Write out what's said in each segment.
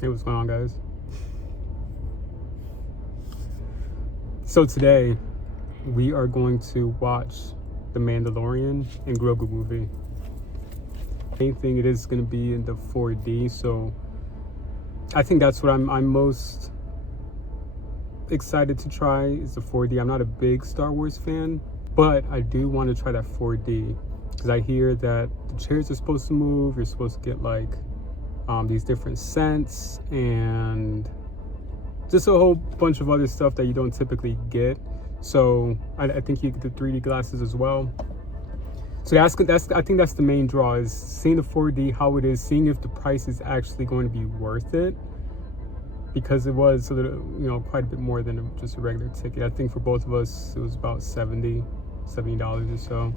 Hey, what's going on, guys? So today, we are going to watch the Mandalorian and Grogu movie. Main thing, it is going to be in the 4D, so I think that's what I'm most excited to try is the 4D. I'm not a big Star Wars fan, but I do want to try that 4D because I hear that the chairs are supposed to move. You're supposed to get like these different scents and just a whole bunch of other stuff that you don't typically get. So I think you get the 3D glasses as well. So I think that's the main draw, is seeing the 4D, how it is, seeing if the price is actually going to be worth it, because it was a little, quite a bit more than just a regular ticket. I think for both of us it was about $70 or so.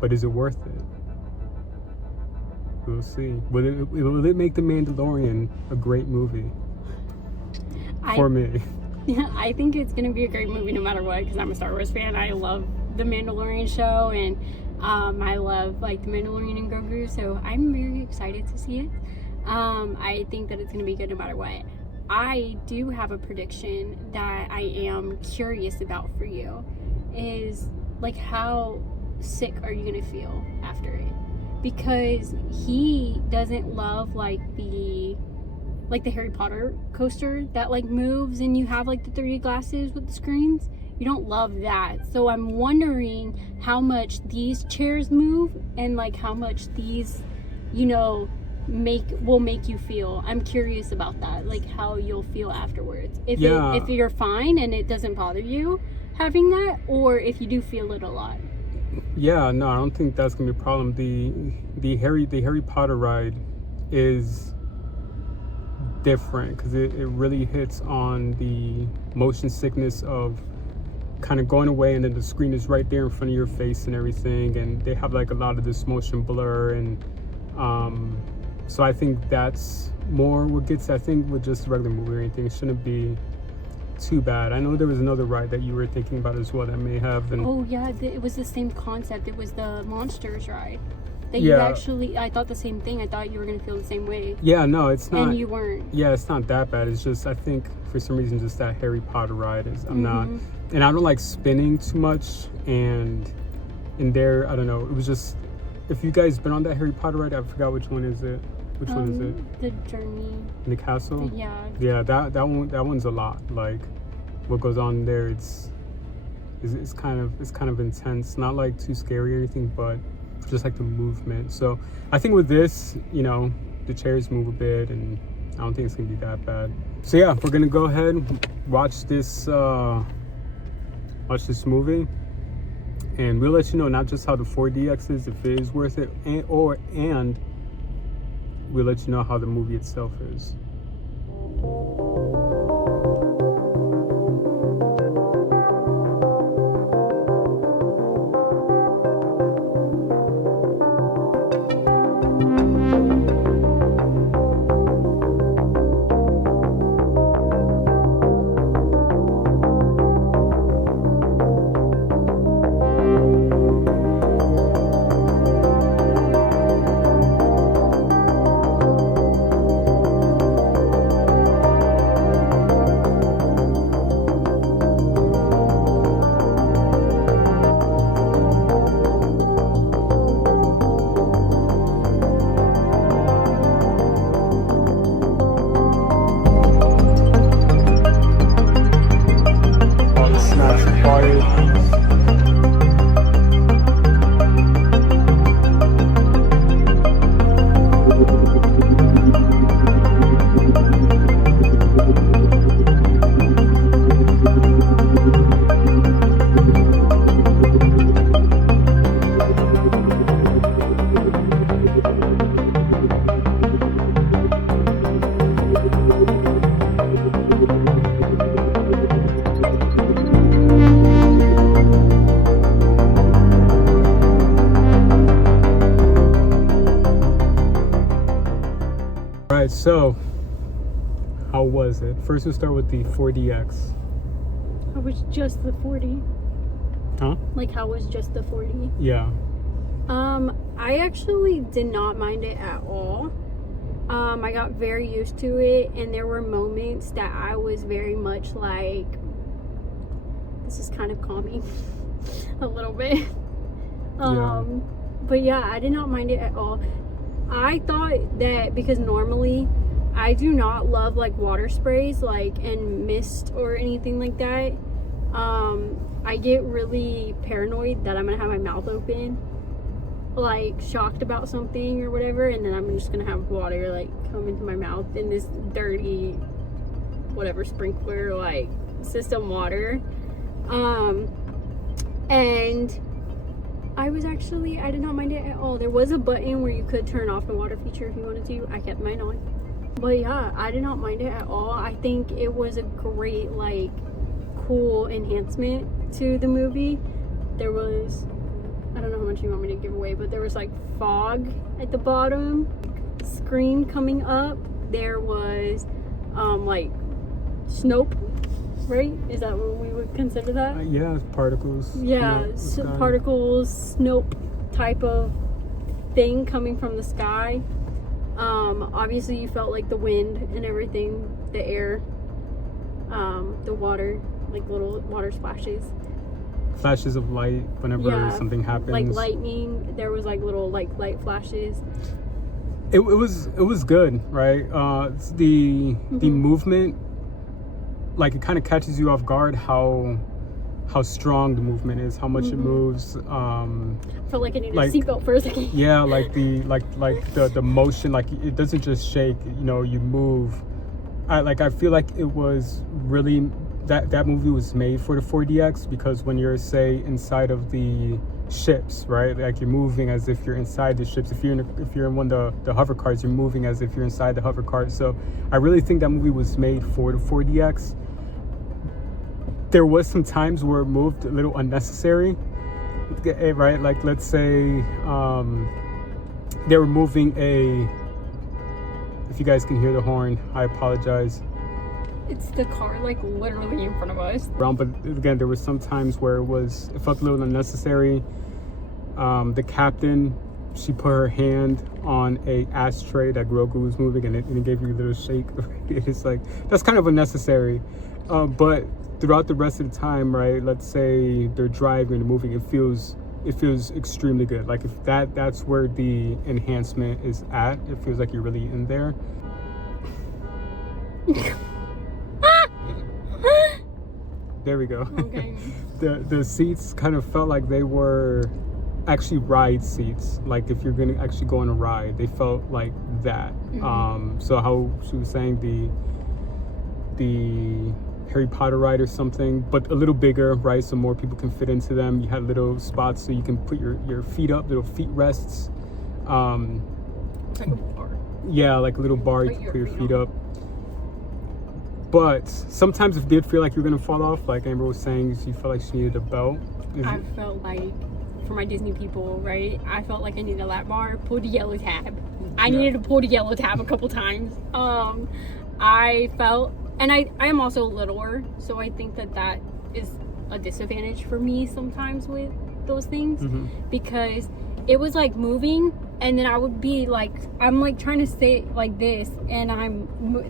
But is it worth it? We'll see. Will it make The Mandalorian a great movie? For me. I think it's going to be a great movie no matter what, because I'm a Star Wars fan. I love the Mandalorian show, and I love like the Mandalorian and Grogu, so I'm very excited to see it. I think that it's going to be good no matter what. I do have a prediction that I am curious about for you, is like, how sick are you going to feel after it? Because he doesn't love like the Harry Potter coaster that like moves and you have like the 3D glasses with the screens. You don't love that. So I'm wondering how much these chairs move and like how much these, will make you feel. I'm curious about that, like how you'll feel afterwards. If you're fine and it doesn't bother you having that, or if you do feel it a lot. Yeah, no, I don't think that's gonna be a problem. The Harry Potter ride is different because it really hits on the motion sickness of kind of going away, and then the screen is right there in front of your face and everything, and they have like a lot of this motion blur, and so I think that's more what gets. I think with just a regular movie or anything, it shouldn't be too bad. I know there was another ride that you were thinking about as well that may have been. Oh yeah, it was the same concept. It was the Monsters ride. I thought the same thing. I thought you were going to feel the same way. Yeah, no, it's not. And you weren't. Yeah, it's not that bad. It's just, I think for some reason, just that Harry Potter ride is, I'm not, and I don't like spinning too much. And in there, I don't know, it was just, if you guys been on that Harry Potter ride, I forgot which one is it. Which one is it? The Journey. In the castle? Yeah. Yeah, that one's a lot. Like, what goes on there, it's kind of intense. Not like too scary or anything, but just like the movement. So I think with this, the chairs move a bit, and I don't think it's gonna be that bad. So yeah, we're gonna go ahead and watch this movie, and we'll let you know not just how the 4DX is, if it is worth it, and we'll let you know how the movie itself is. Alright, so how was it? First we'll start with the 4DX. How was just the 40? Huh? Like, how was just the 40? Yeah. I actually did not mind it at all. I got very used to it, and there were moments that I was very much like, this is kind of calming a little bit. But yeah, I did not mind it at all. I thought that because normally I do not love like water sprays like and mist or anything like that. I get really paranoid that I'm gonna have my mouth open, like shocked about something or whatever, and then I'm just gonna have water like come into my mouth in this dirty whatever sprinkler like system water. And I did not mind it at all. There was a button where you could turn off the water feature if you wanted to. I kept mine on. But yeah, I did not mind it at all. I think it was a great, like, cool enhancement to the movie. There was, I don't know how much you want me to give away, but there was like fog at the bottom, screen coming up. There was like Snope, right? Is that what we would consider that? Yeah, particles. Yeah, particles, Snope type of thing coming from the sky. Obviously you felt like the wind and everything, the air, the water, like little water splashes. Flashes of light whenever something happens. Like lightning, there was like little like light flashes. It was good, right? The movement, like it kind of catches you off guard how strong the movement is, how much it moves. I felt like I needed a seatbelt for a second. Yeah, like the motion, like it doesn't just shake, you know, you move. I feel like it was really that movie was made for the 4DX, because when you're, say, inside of the ships, right, like you're moving as if you're inside the ships. If you're in one of the hover cars, you're moving as if you're inside the hover cart. So I really think that movie was made for the 4DX. There was some times where it moved a little unnecessary, right? Like, let's say they were moving if you guys can hear the horn, I apologize. It's the car, like, literally in front of us. But again, there were some times where it felt a little unnecessary. The captain, she put her hand on a ashtray that Grogu was moving, and it gave you a little shake. It's like, that's kind of unnecessary. But throughout the rest of the time, right, let's say they're driving and moving, it feels extremely good. Like, if that's where the enhancement is at, it feels like you're really in there. There we go. Okay. The seats kind of felt like they were actually ride seats. Like, if you're gonna actually go on a ride, they felt like that. So how she was saying the Harry Potter ride or something, but a little bigger, right? So more people can fit into them. You had little spots so you can put your feet up, little feet rests. It's like a bar. Yeah, like a little bar you can put your feet up. But sometimes it did feel like you were gonna fall off. Like Amber was saying, she felt like she needed a belt. I felt like, for my Disney people, right? I felt like I needed a lap bar, pull the yellow tab. I needed to pull the yellow tab a couple times. I felt, and I am also littler, so I think that is a disadvantage for me sometimes with those things, because it was like moving, and then I would be like, I'm like trying to stay like this, and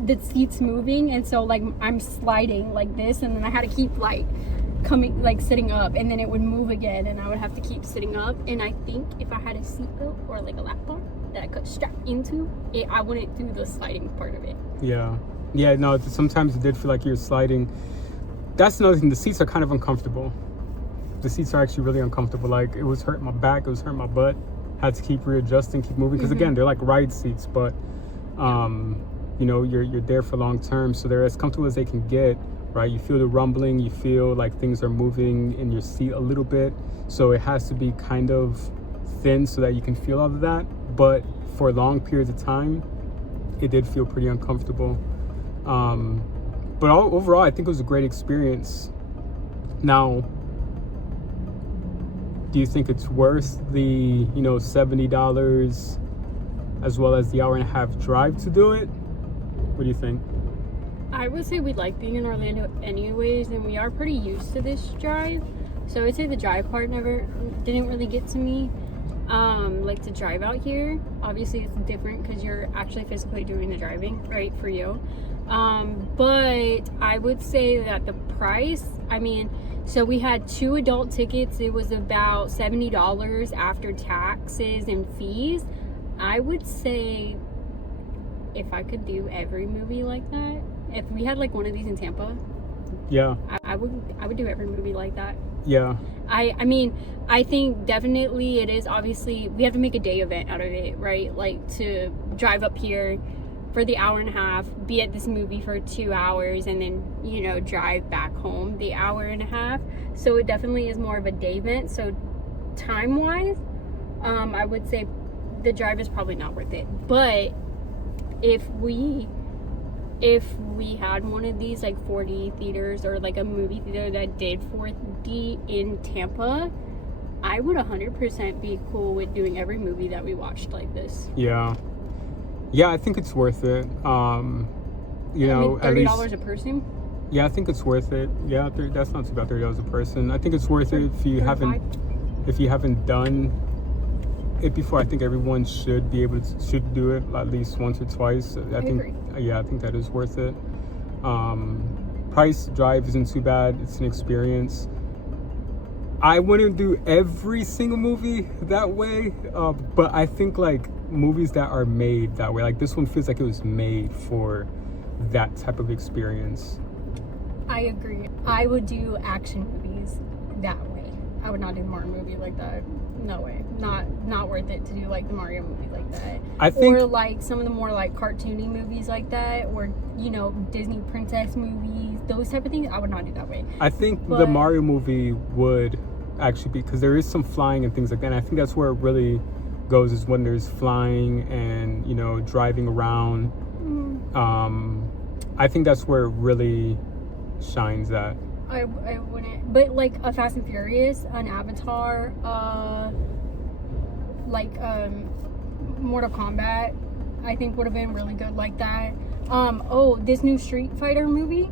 the seat's moving, and so like I'm sliding like this, and then I had to keep like sitting up, and then it would move again, and I would have to keep sitting up. And I think if I had a seatbelt or like a lap bar that I could strap into it, I wouldn't do the sliding part of it. Yeah, no, sometimes it did feel like you're sliding. That's another thing, the seats are kind of uncomfortable. The seats are actually really uncomfortable. Like, it was hurting my back, it was hurting my butt. Had to keep readjusting, keep moving, because again, they're like ride seats, but you know, you're there for long term, so they're as comfortable as they can get, right? You feel the rumbling, you feel like things are moving in your seat a little bit, so it has to be kind of thin so that you can feel all of that. But for long periods of time, it did feel pretty uncomfortable. But overall, I think it was a great experience. Now, do you think it's worth the, $70 as well as the hour-and-a-half drive to do it? What do you think? I would say we like being in Orlando anyways, and we are pretty used to this drive. So I'd say the drive part didn't really get to me. like to drive out here. Obviously it's different because you're actually physically doing the driving, right, for you. But I would say that the price, I mean, so we had 2 adult tickets. It was about $70 after taxes and fees. I would say if I could do every movie like that, if we had like one of these in Tampa, yeah, I would do every movie like that. Yeah. I mean, I think definitely it is, obviously we have to make a day event out of it, right? Like to drive up here for the hour and a half, be at this movie for 2 hours, and then, you know, drive back home the hour and a half. So it definitely is more of a day event. So time wise, I would say the drive is probably not worth it. But if we had one of these like 4D theaters, or like a movie theater that did 4D in Tampa, I would 100% be cool with doing every movie that we watched like this. Yeah, I think it's worth it. You know, $30 at least, a person. Yeah, I think it's worth it. Yeah, that's not too bad. $30 a person. I think it's worth it if you haven't done it before. I think everyone should do it at least once or twice. I think that is worth it. Price drive isn't too bad. It's an experience. I wouldn't do every single movie that way, but I think like movies that are made that way, like this one feels like it was made for that type of experience. I agree. I would do action movies that way. I would not do a Mario movie like that. No way. Not worth it to do like the Mario movie like that. I think, or like some of the more like cartoony movies like that, or, you know, Disney princess movies, those type of things. I would not do that way. I think the Mario movie would actually be, because there is some flying and things like that. And I think that's where it really goes, is when there's flying and, you know, driving around. I think that's where it really shines at. I wouldn't, but like a Fast and Furious, an Avatar, like Mortal Kombat, I think would have been really good like that. This new Street Fighter movie,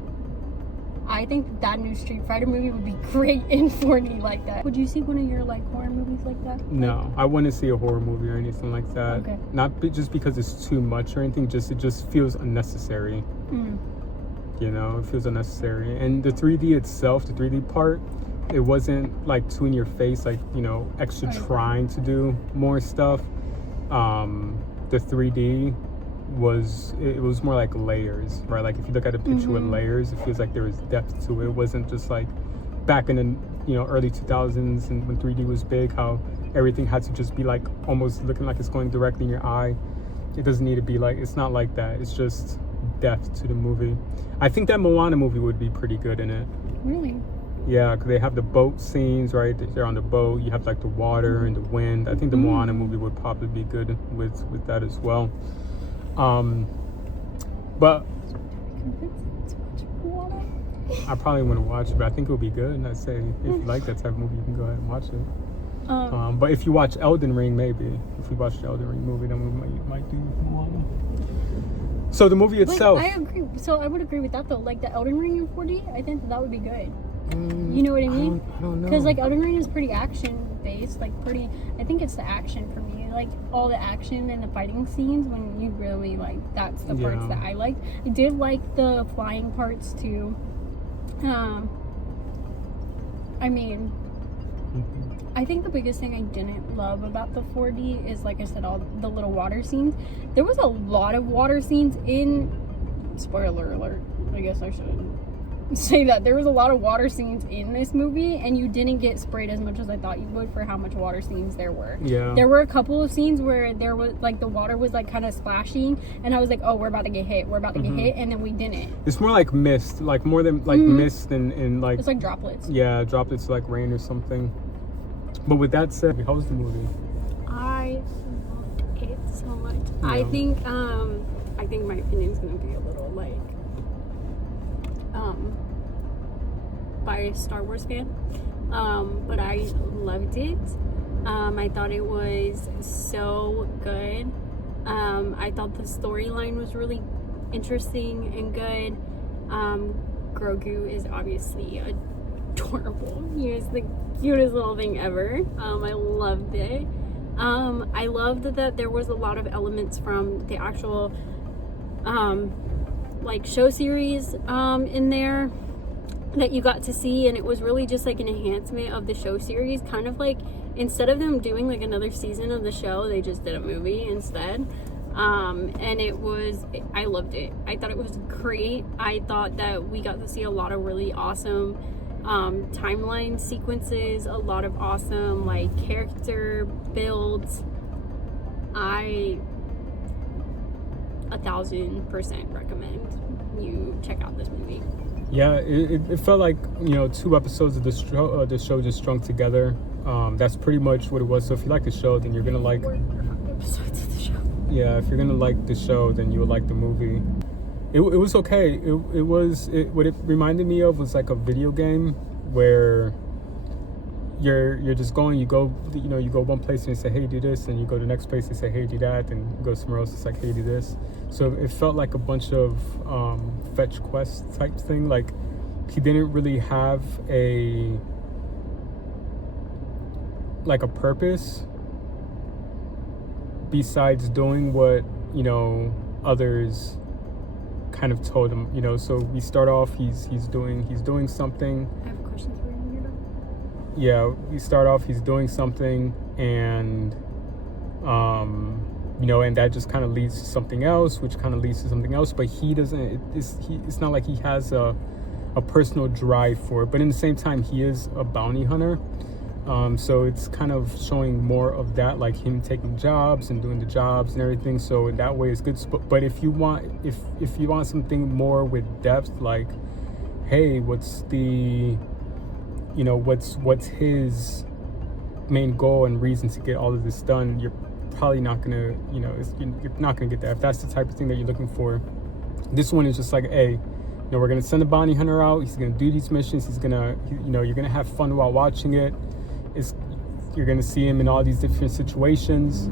I think that new Street Fighter movie would be great in 4D like that. Would you see one of your like horror movies like that? No, I wouldn't see a horror movie or anything like that. Okay. Not just because it's too much or anything, it just feels unnecessary. You know, it feels unnecessary. And the 3D itself, the 3D part, it wasn't like too in your face, like, you know, extra trying to do more stuff. The 3D was more like layers, right? Like if you look at a picture with layers, it feels like there was depth to it. It wasn't just like back in the, you know, early 2000s and when 3D was big, how everything had to just be like almost looking like it's going directly in your eye. It doesn't need to be like, it's not like that. It's just depth to the movie. I think that Moana movie would be pretty good in it. Really? Yeah, because they have the boat scenes, right? They're on the boat. You have like the water and the wind. I think the Moana movie would probably be good with that as well. But I probably wouldn't watch it, but I think it would be good. And I'd say if you like that type of movie, you can go ahead and watch it. But if you watch Elden Ring, maybe. If we watch the Elden Ring movie, then we might do Moana. So the movie itself. I agree. So I would agree with that though. Like the Elden Ring in 4D, I think that would be good. You know what I mean? I don't know. Because like Elden Ring is pretty action based. Like pretty. I think it's the action for me. Like all the action and the fighting scenes when you really like. That's the parts that I liked. I did like the flying parts too. I mean. I think the biggest thing I didn't love about the 4D is, like I said, all the little water scenes. There was a lot of water scenes in... Spoiler alert. I guess I should say that. There was a lot of water scenes in this movie, and you didn't get sprayed as much as I thought you would for how much water scenes there were. Yeah. There were a couple of scenes where there was, like, the water was, like, kind of splashing, and I was like, oh, we're about to get hit. We're about to get hit, and then we didn't. It's more like mist. Like, more than, like, mist and, like... It's like droplets. Yeah, droplets like rain or something. But with that said, how was the movie? I loved it so much. Yeah. I think my opinion is gonna be a little like biased Star Wars fan. But I loved it. I thought it was so good. I thought the storyline was really interesting and good. Grogu is obviously adorable. He is the cutest little thing ever. I loved it. I loved that there was a lot of elements from the actual like show series in there that you got to see, and it was really just like an enhancement of the show series, kind of like instead of them doing like another season of the show, they just did a movie instead. And I loved it. I thought it was great. I thought that we got to see a lot of really awesome timeline sequences, a lot of awesome like character builds. I 1000% recommend you check out this movie. Yeah, it felt like, you know, 2 episodes of the show just strung together. That's pretty much what it was. So if you like the show, then you're gonna like 4 or 5 episodes of the show. Yeah, if you're gonna like the show, then you will like the movie. It was okay. What it reminded me of was like a video game where you're just going, you go one place and you say, hey, do this, and you go to the next place and say, hey, do that, and you go somewhere else, it's like, hey, do this. So it felt like a bunch of fetch quest type thing. Like he didn't really have a purpose besides doing what, you know, others kind of told him, you know. So we start off, he's doing something. I have questions for you. Yeah, we start off, he's doing something, and you know, and that just kind of leads to something else, which kind of leads to something else. But he doesn't. It's not like he has a personal drive for it. But in the same time, he is a bounty hunter. So it's kind of showing more of that, like him taking jobs and doing the jobs and everything. So in that way, it's good. But if you want something more with depth, like, hey, what's his main goal and reason to get all of this done, you're probably not gonna, you know, you're not gonna get that. If that's the type of thing that you're looking for, this one is just like, hey, you know, we're gonna send a bounty hunter out. He's gonna do these missions. He's gonna, you know, you're gonna have fun while watching it. You're gonna see him in all these different situations,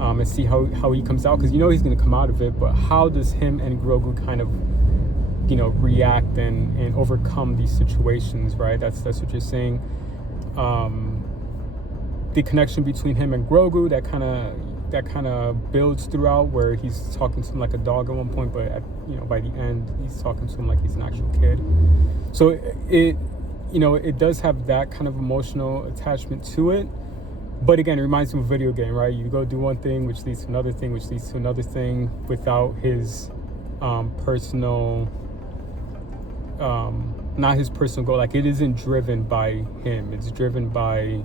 and see how he comes out, because you know he's gonna come out of it. But how does him and Grogu kind of, you know, react and overcome these situations, right? That's what you're saying. The connection between him and Grogu, that kind of builds throughout, where he's talking to him like a dog at one point, but you know, by the end he's talking to him like he's an actual kid. So it you know, it does have that kind of emotional attachment to it. But again, it reminds me of a video game, right? You go do one thing, which leads to another thing, which leads to another thing, without his personal, not his personal goal. Like, it isn't driven by him. It's driven by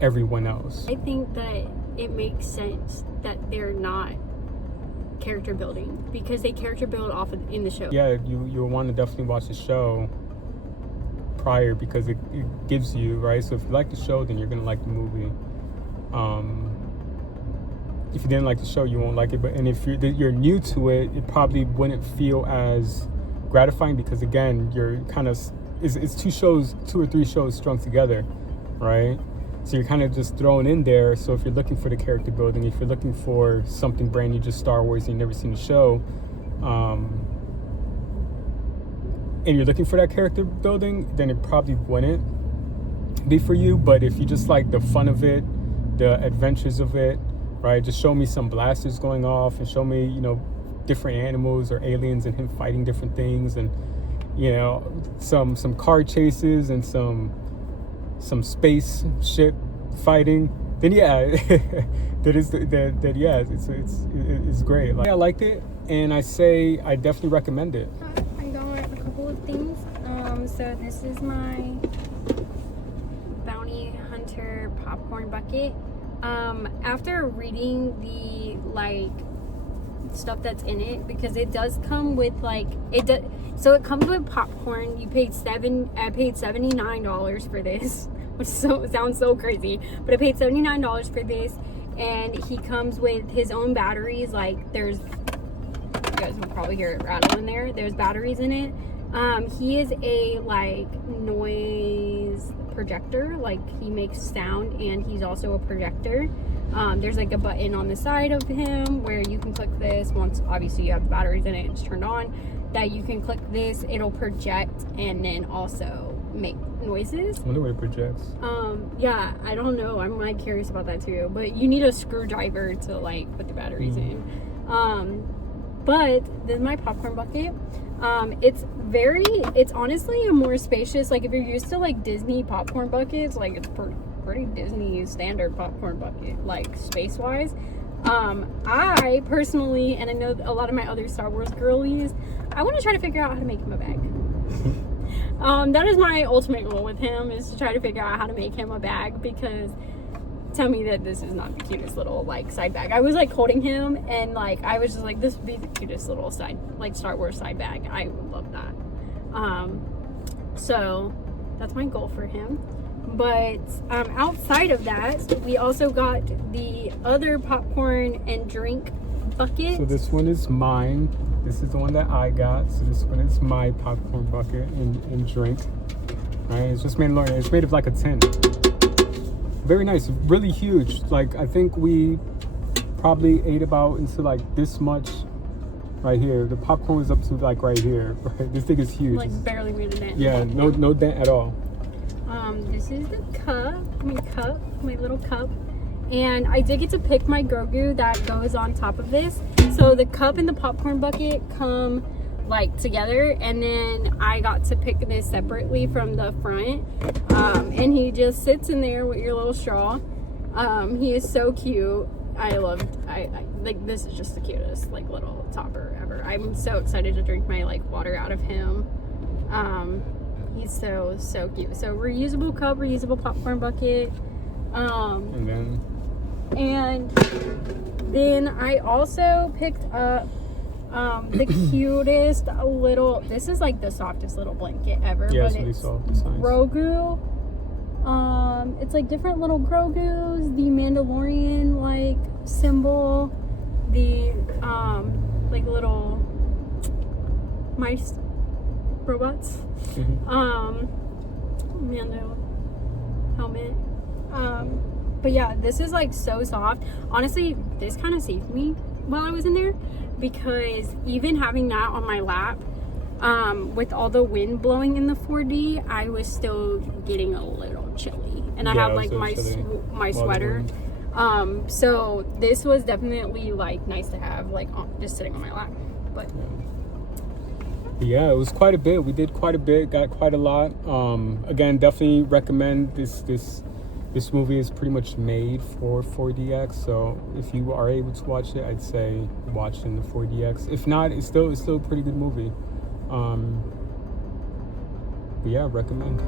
everyone else. I think that it makes sense that they're not character building, because they character build off in the show. Yeah, you'll want to definitely watch the show prior, because it gives you, right? So if you like the show, then you're gonna like the movie. If you didn't like the show, you won't like it. And if you're new to it, it probably wouldn't feel as gratifying, because again, you're kind of, it's 2 or 3 shows strung together, right? So you're kind of just thrown in there. So if you're looking for the character building, if you're looking for something brand new, just Star Wars, and you've never seen the show, and you're looking for that character building, then it probably wouldn't be for you. But if you just like the fun of it, the adventures of it, right? Just show me some blasters going off, and show me, you know, different animals or aliens and him fighting different things, and, you know, some car chases and some spaceship fighting, then yeah, it's great. Like, I liked it, and I definitely recommend it. I got a couple of things. So this is my bounty hunter popcorn bucket. After reading the like stuff that's in it, because it does come with like so it comes with popcorn. I paid $79 for this, which sounds so crazy, but I paid $79 for this, and he comes with his own batteries. Like, you guys will probably hear it rattle in there. There's batteries in it. He is a like noise projector. Like, he makes sound, and he's also a projector. There's like a button on the side of him where you can click this. Once obviously you have the batteries in it, it's turned on, that you can click this, it'll project, and then also noises. I wonder what it projects. Yeah, I don't know. I'm like curious about that too. But you need a screwdriver to like put the batteries in. But this is my popcorn bucket. It's honestly a more spacious, like if you're used to like Disney popcorn buckets, like it's pretty Disney standard popcorn bucket, like space wise. I personally, and I know a lot of my other Star Wars girlies, I want to try to figure out how to make him a bag. That is my ultimate goal with him, is to try to figure out how to make him a bag, because tell me that this is not the cutest little like side bag. I was like holding him and like I was just like, this would be the cutest little side, like Star Wars side bag. I would love that. So that's my goal for him. But outside of that, we also got the other popcorn and drink bucket. So this one is mine. This is the one that I got. So this one is my popcorn bucket and drink. Right? It's just Mandalorian. It's made of like a tin. Very nice. Really huge. Like I think we probably ate about into like this much right here. The popcorn was up to like right here. Right? This thing is huge. Like barely made a dent. Yeah, no dent at all. This is the my little cup. And I did get to pick my Grogu that goes on top of this. So the cup and the popcorn bucket come like together, and then I got to pick this separately from the front. And he just sits in there with your little straw. He is so cute. I like, this is just the cutest like little topper ever. I'm so excited to drink my like water out of him. He's so cute. So reusable cup, reusable popcorn bucket. And then I also picked up the cutest little, this is like the softest little blanket ever. Yeah, but it's really soft. It's nice. Grogu. It's like different little Grogus, the Mandalorian like symbol, the like little mice robots. Mando helmet. But yeah, this is like so soft. Honestly, this kind of saved me while I was in there, because even having that on my lap, with all the wind blowing in the 4D, I was still getting a little chilly, and I have like my sweater. So this was definitely like nice to have like just sitting on my lap. But yeah, it was quite a bit. We did quite a bit, got quite a lot. Again, definitely recommend this movie is pretty much made for 4DX, so if you are able to watch it, I'd say watch it in the 4DX. If not, it's still a pretty good movie. But yeah, recommend.